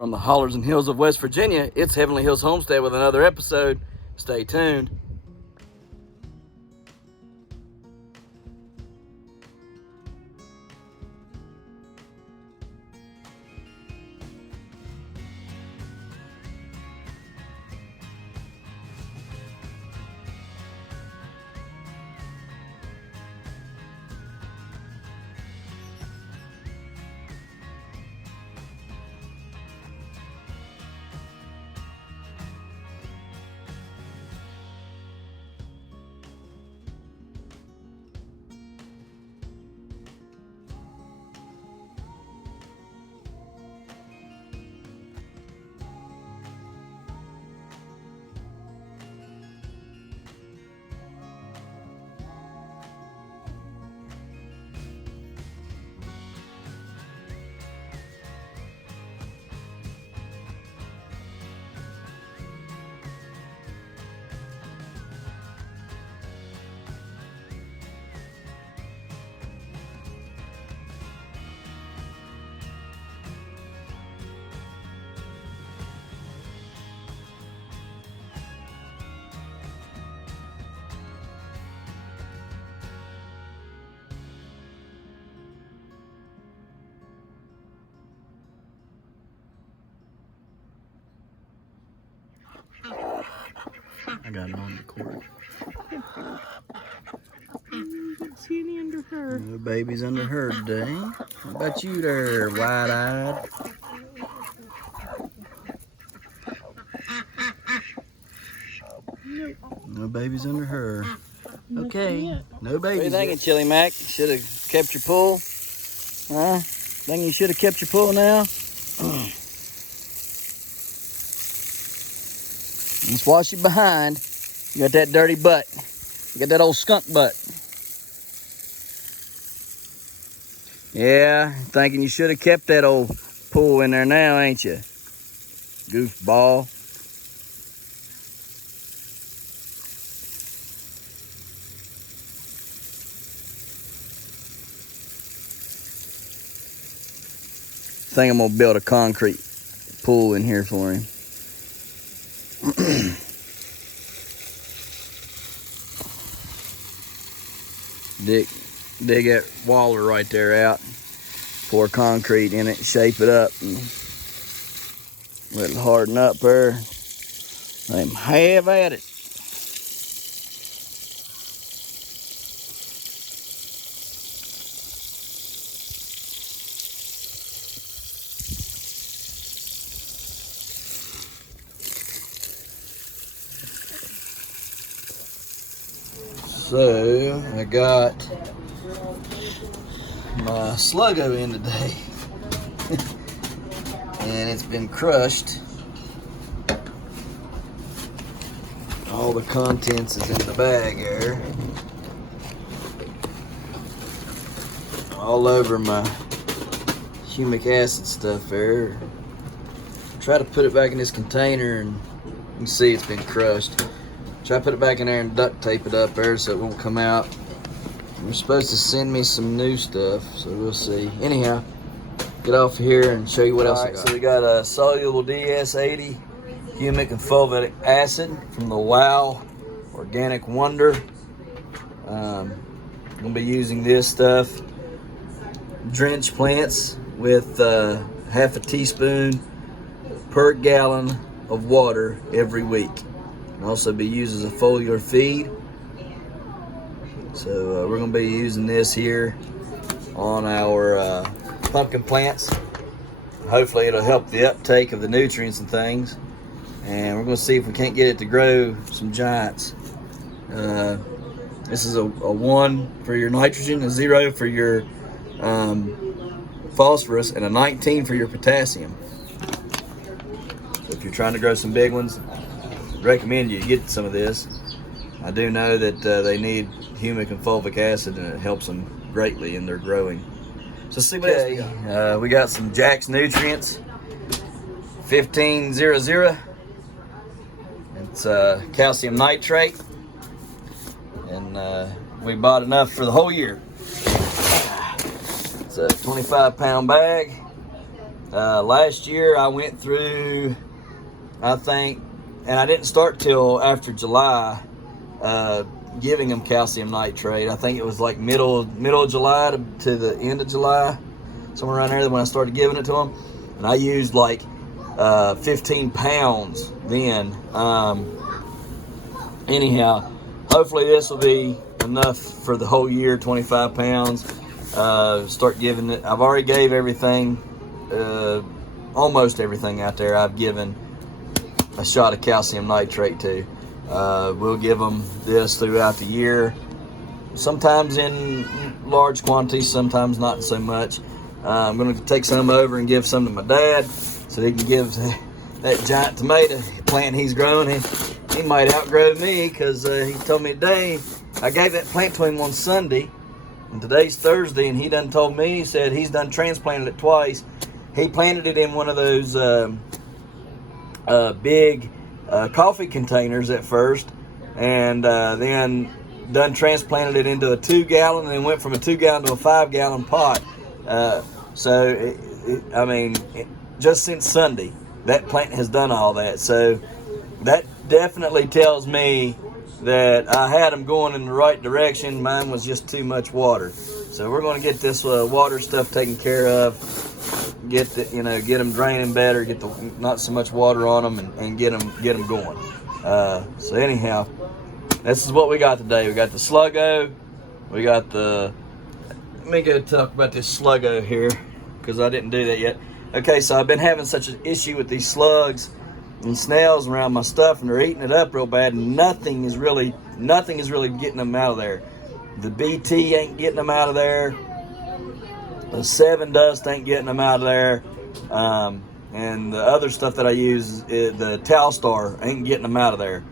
From the hollers and hills of West Virginia, it's Heavenly Hills Homestead with another episode. Stay tuned. I got it on record. See any under her? The baby's under her today. How about you there, wide-eyed? No babies under her. Okay, no babies. What are you thinking, Chili Mac? Should have kept your pull? Huh? Think you should have kept your pull now? Let's wash it behind. You got that dirty butt. You got that old skunk butt. Yeah, thinking you should have kept that old pool in there now, ain't you? Goofball. I think I'm gonna build a concrete pool in here for him. dig that waller right there out, pour concrete in it, shape it up, and let it harden up there. Let him have at it. So I got my sluggo in today and it's been crushed. All the contents is in the bag here. All over my humic acid stuff there. Try to put it back in this container and you can see it's been crushed. Try to put it back in there and duct tape it up there so it won't come out. They're supposed to send me some new stuff, so we'll see. Anyhow, get off here and show you what else I got. So we got a soluble DS80 humic and fulvic acid from the Wow Organic Wonder. I'm gonna be using this stuff. Drench plants with half a teaspoon per gallon of water every week. Can also be used as a foliar feed. So we're going to be using this here on our pumpkin plants. Hopefully it'll help the uptake of the nutrients and things. And we're going to see if we can't get it to grow some giants. This is a 1 for your nitrogen, a 0 for your phosphorus, and a 19 for your potassium. So if you're trying to grow some big ones, recommend you get some of this. I do know that they need humic and fulvic acid, and it helps them greatly in their growing. So see what else we got. We got some Jack's Nutrients 1500. It's calcium nitrate, and we bought enough for the whole year. It's a 25-pound bag. Last year I went through, I think, and I didn't start till after July, giving them calcium nitrate. I think it was like middle of July to the end of July, somewhere around there when I started giving it to them. And I used like 15 pounds then. Anyhow, hopefully this will be enough for the whole year, 25 pounds. Start giving it. I've already gave everything, almost everything out there I've given a shot of calcium nitrate to. We'll give them this throughout the year, sometimes in large quantities, sometimes not so much. I'm going to take some over and give some to my dad so he can give that giant tomato plant he's growing. He might outgrow me, because he told me today, I gave that plant to him on Sunday, and today's Thursday, and he done told me, he said he's done transplanted it twice. He planted it in one of those big coffee containers at first, and then done transplanted it into a 2-gallon, and then went from a 2-gallon to a 5-gallon pot. I mean, just since Sunday, that plant has done all that. So that definitely tells me that I had them going in the right direction. Mine was just too much water. So we're going to get this water stuff taken care of. Get them draining better. Get not so much water on them, and get them going. So anyhow, this is what we got today. We got the sluggo. We got the. Let me go talk about this sluggo here, because I didn't do that yet. Okay, so I've been having such an issue with these slugs and snails around my stuff, and they're eating it up real bad. And nothing is really getting them out of there. The BT ain't getting them out of there. The 7 dust ain't getting them out of there. And the other stuff that I use, the Towel Star, ain't getting them out of there.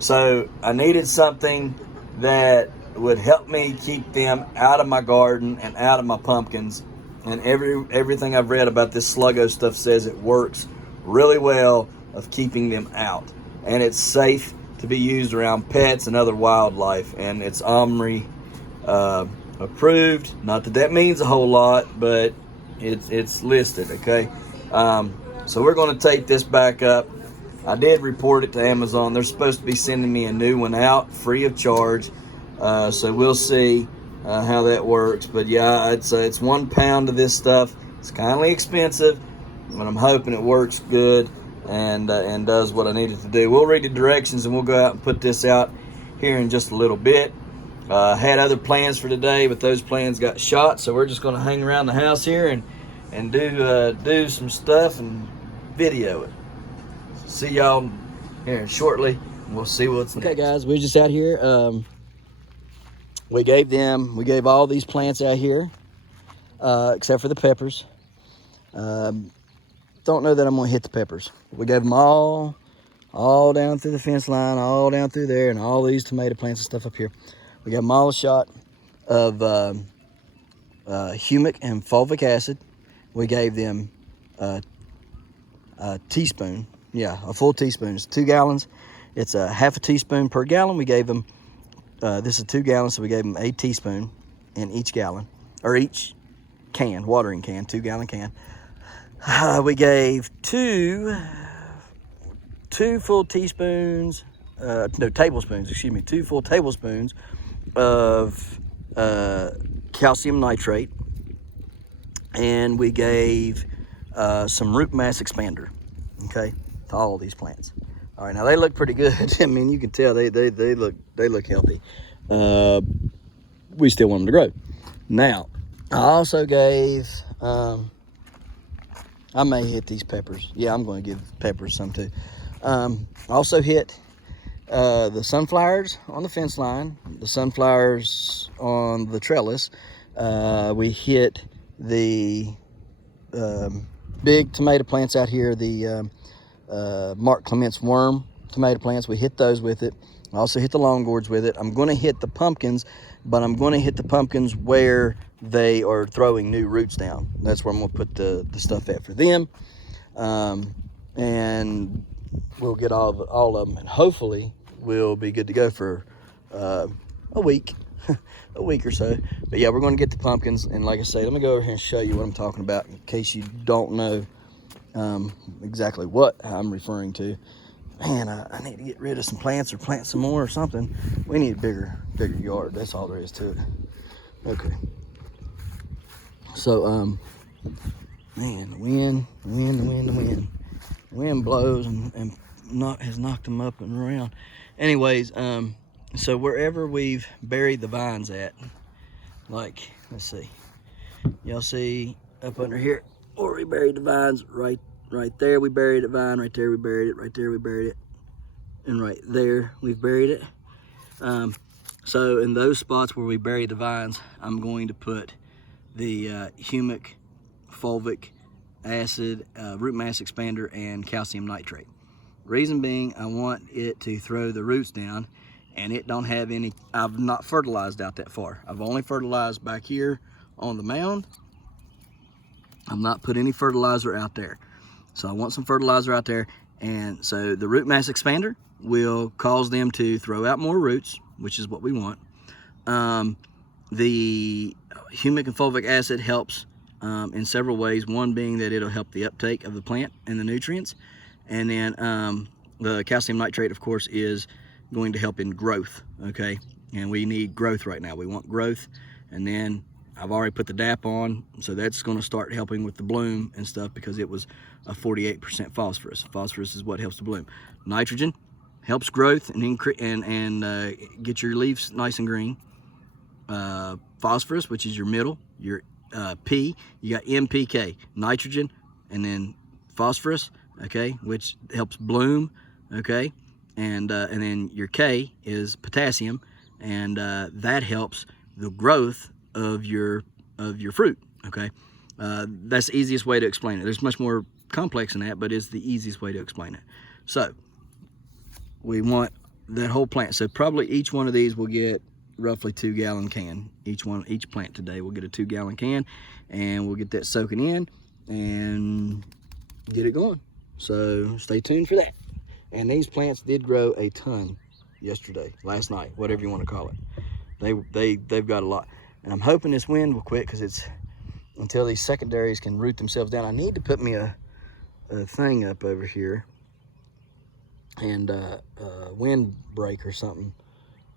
So I needed something that would help me keep them out of my garden and out of my pumpkins. And everything I've read about this sluggo stuff says it works really well of keeping them out. And it's safe to be used around pets and other wildlife. And it's OMRI approved. Not that that means a whole lot, but it's listed, okay? So we're going to take this back up. I did report it to Amazon. They're supposed to be sending me a new one out free of charge. So we'll see how that works. But yeah, it's 1 pound of this stuff. It's kindly expensive, but I'm hoping it works good and does what I need it to do. We'll read the directions, and we'll go out and put this out here in just a little bit. Had other plans for today, but those plans got shot. So we're just going to hang around the house here and do some stuff and video it. See y'all here shortly. We'll see what's next. Okay, guys, we're just out here. We gave all these plants out here, except for the peppers. Don't know that I'm gonna hit the peppers. We gave them all down through the fence line, all down through there, and all these tomato plants and stuff up here. We gave them all a shot of humic and fulvic acid. We gave them a teaspoon, a full teaspoon. It's 2 gallons. It's a half a teaspoon per gallon. We gave them. This is 2 gallons, so we gave them a teaspoon in each gallon, or each can, watering can, 2-gallon can. We gave two full teaspoons, tablespoons, 2 full tablespoons of calcium nitrate, and we gave some root mass expander, okay, to all these plants. All right, now they look pretty good. I mean, you can tell they look healthy. We still want them to grow. Now, I also gave. I may hit these peppers. Yeah, I'm going to give peppers some too. I also hit the sunflowers on the fence line, the sunflowers on the trellis. We hit the big tomato plants out here, the Mark Clement's worm tomato plants. We hit those with it. I also hit the long gourds with it. I'm going to hit the pumpkins, but I'm going to hit the pumpkins where they are throwing new roots down. That's where I'm going to put the stuff at for them. And we'll get all of them, and hopefully we'll be good to go for a week. a week or so. But yeah, we're going to get the pumpkins, and like I say, let me go over here and show you what I'm talking about in case you don't know exactly what I'm referring to. Man, I need to get rid of some plants or plant some more or something. We need a bigger yard. That's all there is to it. Okay. So, man, the wind blows and has knocked them up and around. Anyways, so wherever we've buried the vines at, like, let's see, y'all see up under here where we buried the vines, right there we buried a vine, right there we buried it, right there we buried it, and right there we've buried it. So in those spots where we buried the vines, I'm going to put the humic, fulvic acid, root mass expander, and calcium nitrate. Reason being, I want it to throw the roots down, and it don't have any, I've not fertilized out that far. I've only fertilized back here on the mound. I've not put any fertilizer out there. So I want some fertilizer out there, and so the root mass expander will cause them to throw out more roots, which is what we want. The humic and fulvic acid helps in several ways, one being that it'll help the uptake of the plant and the nutrients, and then the calcium nitrate, of course, is going to help in growth, okay? And we need growth right now. We want growth, and then I've already put the DAP on, so that's going to start helping with the bloom and stuff because it was a 48% phosphorus. Phosphorus is what helps the bloom. Nitrogen helps growth and increase and get your leaves nice and green. Phosphorus, which is your middle, your P, you got NPK, nitrogen, and then phosphorus, okay, which helps bloom, okay, and then your K is potassium, and that helps the growth of your fruit, okay. That's the easiest way to explain it. There's much more complex than that, but it's the easiest way to explain it. So we want that whole plant. So probably each one of these will get roughly 2-gallon can. Each plant today will get a 2-gallon can, and we'll get that soaking in and get it going. So stay tuned for that. And these plants did grow a ton yesterday, last night, whatever you want to call it. They've got a lot, and I'm hoping this wind will quit because it's until these secondaries can root themselves down. I need to put me a thing up over here and a wind break or something.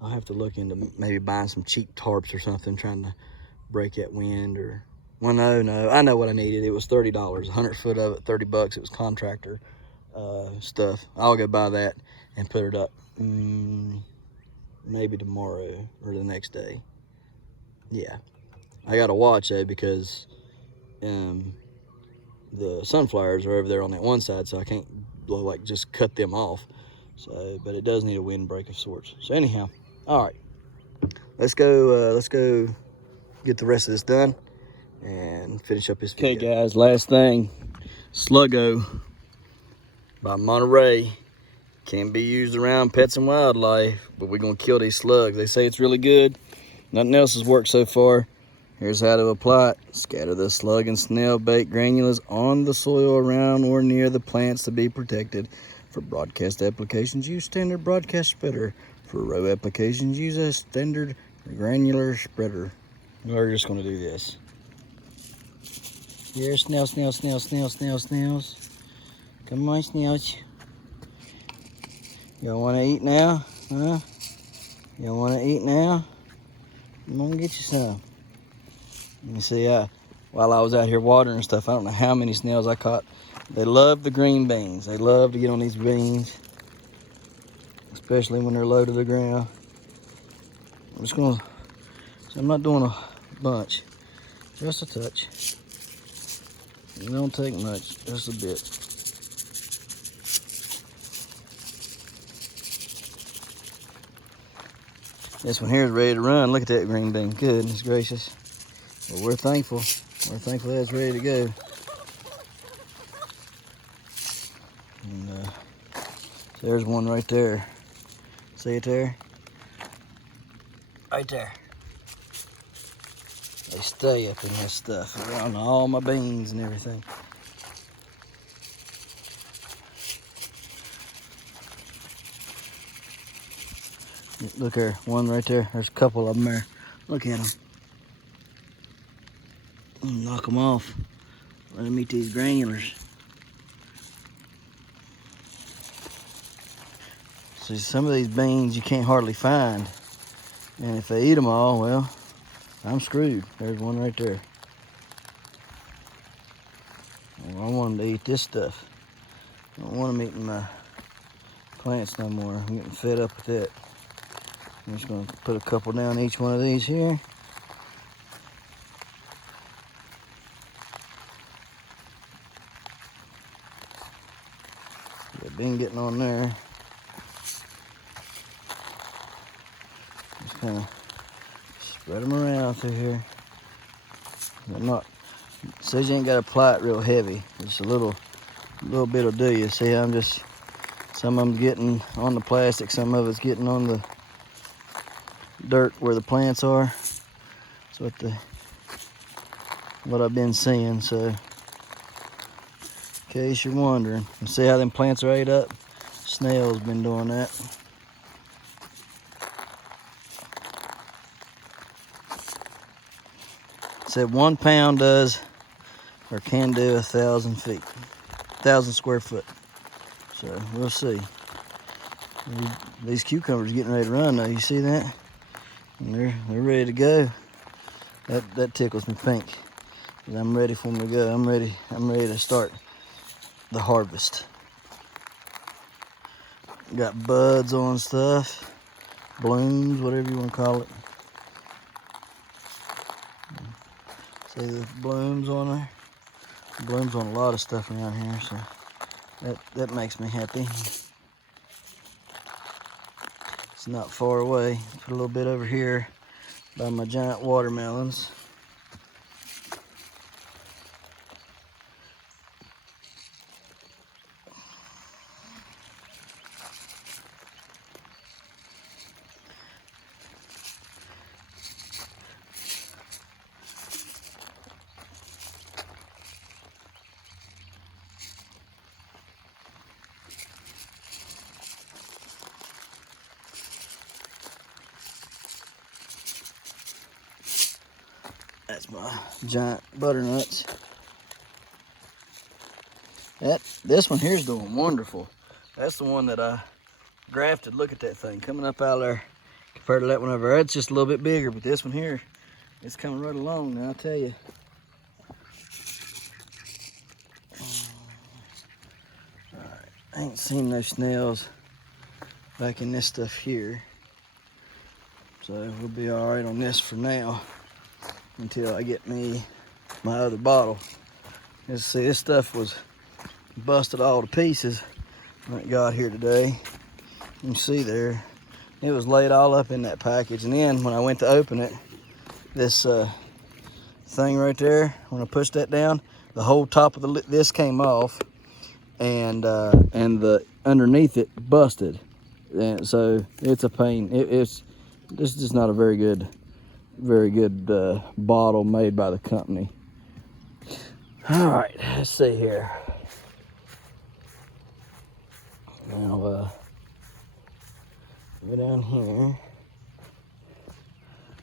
I'll have to look into maybe buying some cheap tarps or something, trying to break that wind. Or, well, no, I know what I needed. It was $30, 100 foot of it, $30. It was contractor stuff. I'll go buy that and put it up maybe tomorrow or the next day. Yeah, I got to watch though because the sunflowers are over there on that one side, so I can't like just cut them off. So, but it does need a wind break of sorts. So anyhow, all right, let's go get the rest of this done and finish up this video. Okay guys, last thing, Sluggo by Monterey. Can be used around pets and wildlife, but we're gonna kill these slugs. They say it's really good. Nothing else has worked so far. Here's how to apply it. Scatter the slug and snail bait granules on the soil around or near the plants to be protected. For broadcast applications, use standard broadcast spreader. For row applications, use a standard granular spreader. We're just gonna do this. Here, snails. Come on, snails. Y'all wanna eat now? Huh? Y'all wanna eat now? I'm gonna get you some. You see, while I was out here watering and stuff, I don't know how many snails I caught. They love the green beans. They love to get on these beans, especially when they're low to the ground. So I'm not doing a bunch, just a touch. It don't take much, just a bit. This one here is ready to run. Look at that green bean. Goodness gracious. Well, we're thankful. We're thankful that it's ready to go. And there's one right there. See it there? Right there. They stay up in this stuff around all my beans and everything. Look there, one right there. There's a couple of them there. Look at them. Knock them off. Let them eat these granulars. See, some of these beans you can't hardly find. And if they eat them all, well, I'm screwed. There's one right there. Well, I want them to eat this stuff. I don't want them eating my plants no more. I'm getting fed up with that. I'm just gonna put a couple down each one of these here. Yeah, been getting on there. Just kind of spread them around through here. I'm not, says you ain't got to apply it real heavy. Just a little bit will do you. See, I'm just, some of them's getting on the plastic, some of it's getting on the dirt where the plants are. That's what I've been seeing. So, in case you're wondering, you see how them plants are ate up? Snails been doing that. Said 1 pound does or can do 1,000 feet, 1,000 square foot. So we'll see. These cucumbers are getting ready to run though. You see that? And they're ready to go. That tickles me pink. I'm ready for them to go. I'm ready to start the harvest. Got buds on stuff, blooms, whatever you want to call it. See the blooms on there? Blooms on a lot of stuff around here, so that makes me happy. It's not far away. Put a little bit over here by my giant watermelons. That's my giant butternuts. This one here's doing wonderful. That's the one that I grafted. Look at that thing coming up out of there compared to that one over there. It's just a little bit bigger, but this one here, it's coming right along now, I'll tell you. All right, I ain't seen no snails back in this stuff here. So we'll be all right on this for now until I get me my other bottle. As see, this stuff was busted all to pieces when it got here today. You can see there, it was laid all up in that package. And then when I went to open it, this thing right there, when I pushed that down, the whole top of this came off, and the underneath it busted. And so it's a pain. This is just not a very good bottle made by the company. All right, let's see here. Now, go down here,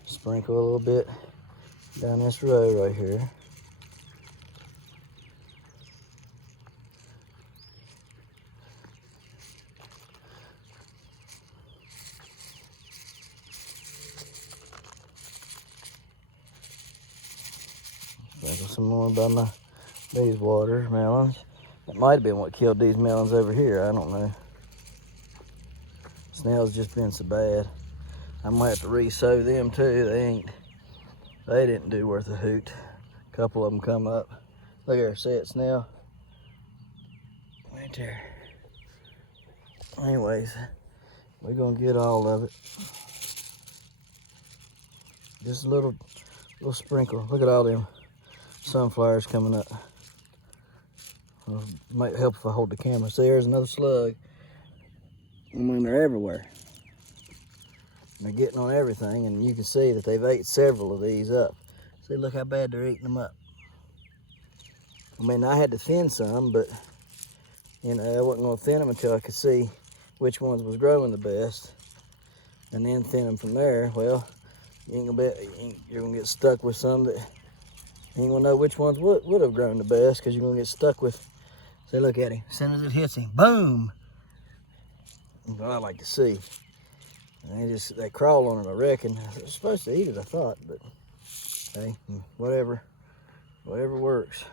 sprinkle a little bit down this row right here. Sprinkle some more by these watermelons. That might have been what killed these melons over here. I don't know. Snails just been so bad. I might have to re-sow them too. They didn't do worth a hoot. A couple of them come up. Look there, see it, snail? Right there. Anyways, we're gonna get all of it. Just a little sprinkle. Look at all them sunflowers coming up. Well, might help if I hold the camera. See, there's another slug. I mean, they're everywhere. They're getting on everything, and you can see that they've ate several of these up. See, look how bad they're eating them up. I mean, I had to thin some, but you know, I wasn't gonna thin them until I could see which ones was growing the best, and then thin them from there. Well, you're gonna get stuck with some that you ain't gonna know which ones would have grown the best, because you're gonna get stuck with. See, look at him. As soon as it hits him, boom. That's what I like to see. And they crawl on it, I reckon. They're supposed to eat it, I thought, but hey, whatever works.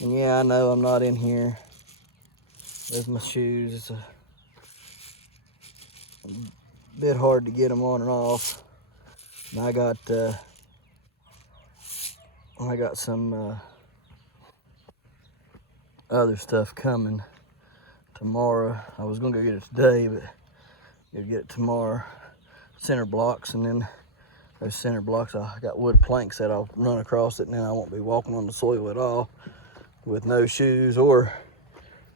And yeah, I know I'm not in here with my shoes. It's a bit hard to get them on and off. And I got some other stuff coming tomorrow. I was gonna go get it today, but gonna get it tomorrow. Center blocks, and then those center blocks, I got wood planks that I'll run across it, and then I won't be walking on the soil at all with no shoes or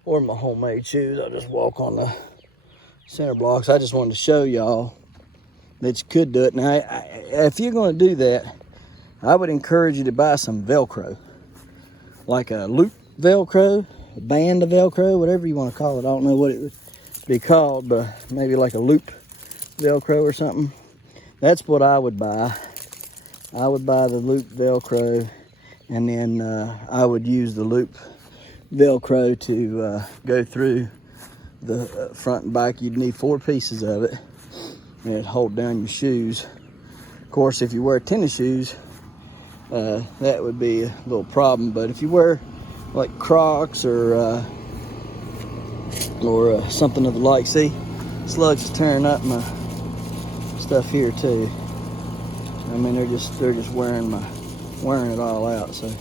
my homemade shoes. I'll just walk on the center blocks. I just wanted to show y'all that you could do it. Now, if you're gonna do that, I would encourage you to buy some Velcro, like a loop Velcro, a band of Velcro, whatever you want to call it. I don't know what it would be called, but maybe like a loop Velcro or something. That's what I would buy. I would buy the loop Velcro, and then I would use the loop Velcro to go through the front and back. You'd need 4 pieces of it, and it'd hold down your shoes. Of course, if you wear tennis shoes, that would be a little problem. But if you wear like Crocs or something of the like, see, slugs is tearing up my stuff here too. I mean, they're just wearing it all out. So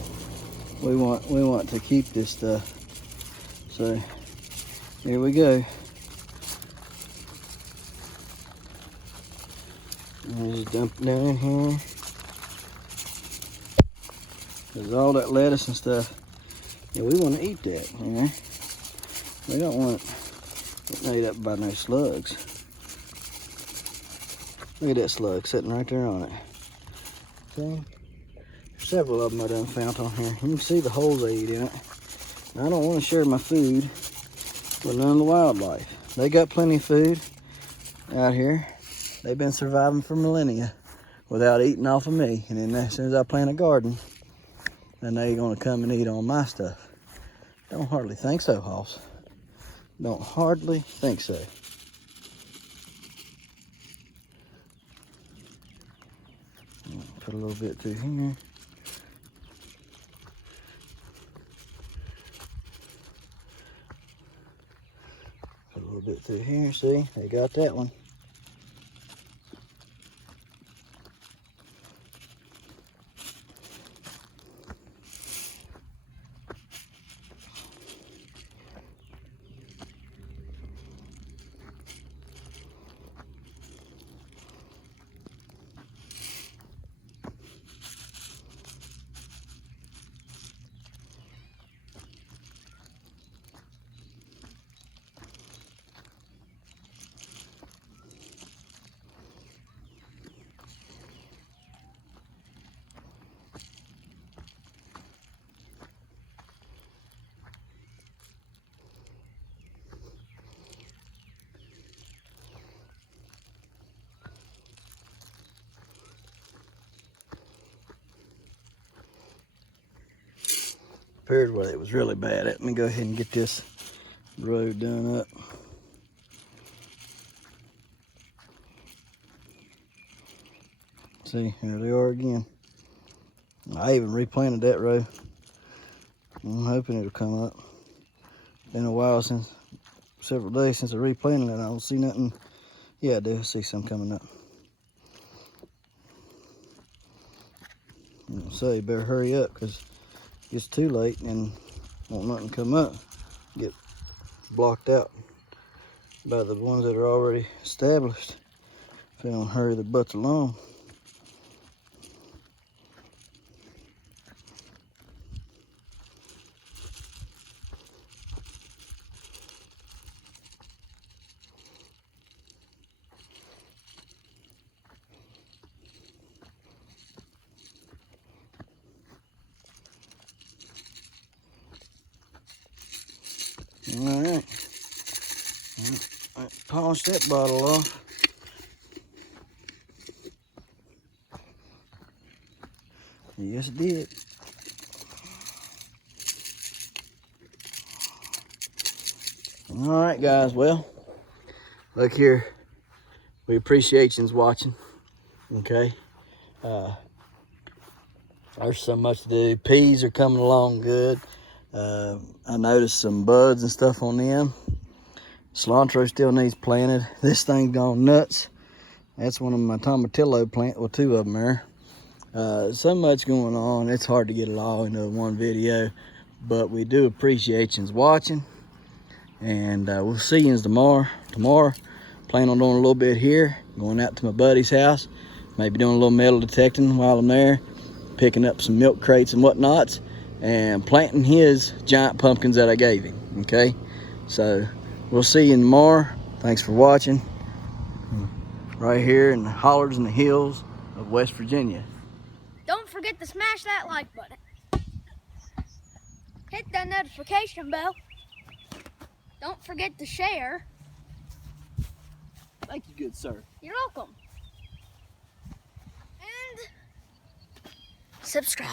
we want to keep this stuff. So here we go. And just dump it down in here. There's all that lettuce and stuff. Yeah, we want to eat that, you know. We don't want it ate up by no slugs. Look at that slug sitting right there on it. See? Several of them I done found on here. You can see the holes they eat in it. And I don't want to share my food with none of the wildlife. They got plenty of food out here. They've been surviving for millennia without eating off of me. And then as soon as I plant a garden, then they're gonna come and eat on my stuff. Don't hardly think so, Hoss. Don't hardly think so. Put a little bit through here. Put a little bit through here, see? They got that one. Appeared where it was really bad. Let me go ahead and get this road done up. See, here they are again. I even replanted that row. I'm hoping it'll come up. Been a while several days since I replanted it. I don't see nothing. Yeah, I do. I see some coming up. So you better hurry up, because it's too late and won't nothing come up. Get blocked out by the ones that are already established if they don't hurry the butts along. All right, polish that bottle off. Yes, it did. All right, guys. Well, look here. We appreciate you watching. Okay. There's so much to do. Peas are coming along good. I noticed some buds and stuff on them. Cilantro still needs planted. This thing's gone nuts. That's one of my tomatillo plant. Well, two of them there. So much going on. It's hard to get it all into one video, but we do appreciate you watching. And we'll see you tomorrow. Plan on doing a little bit here. Going out to my buddy's house. Maybe doing a little metal detecting while I'm there. Picking up some milk crates and whatnots, and planting his giant pumpkins that I gave him. Okay, so we'll see you tomorrow. Thanks for watching. Right here in the hollers and the hills of West Virginia. Don't forget to smash that like button. Hit that notification bell. Don't forget to share. Thank you, good sir. You're welcome. And subscribe.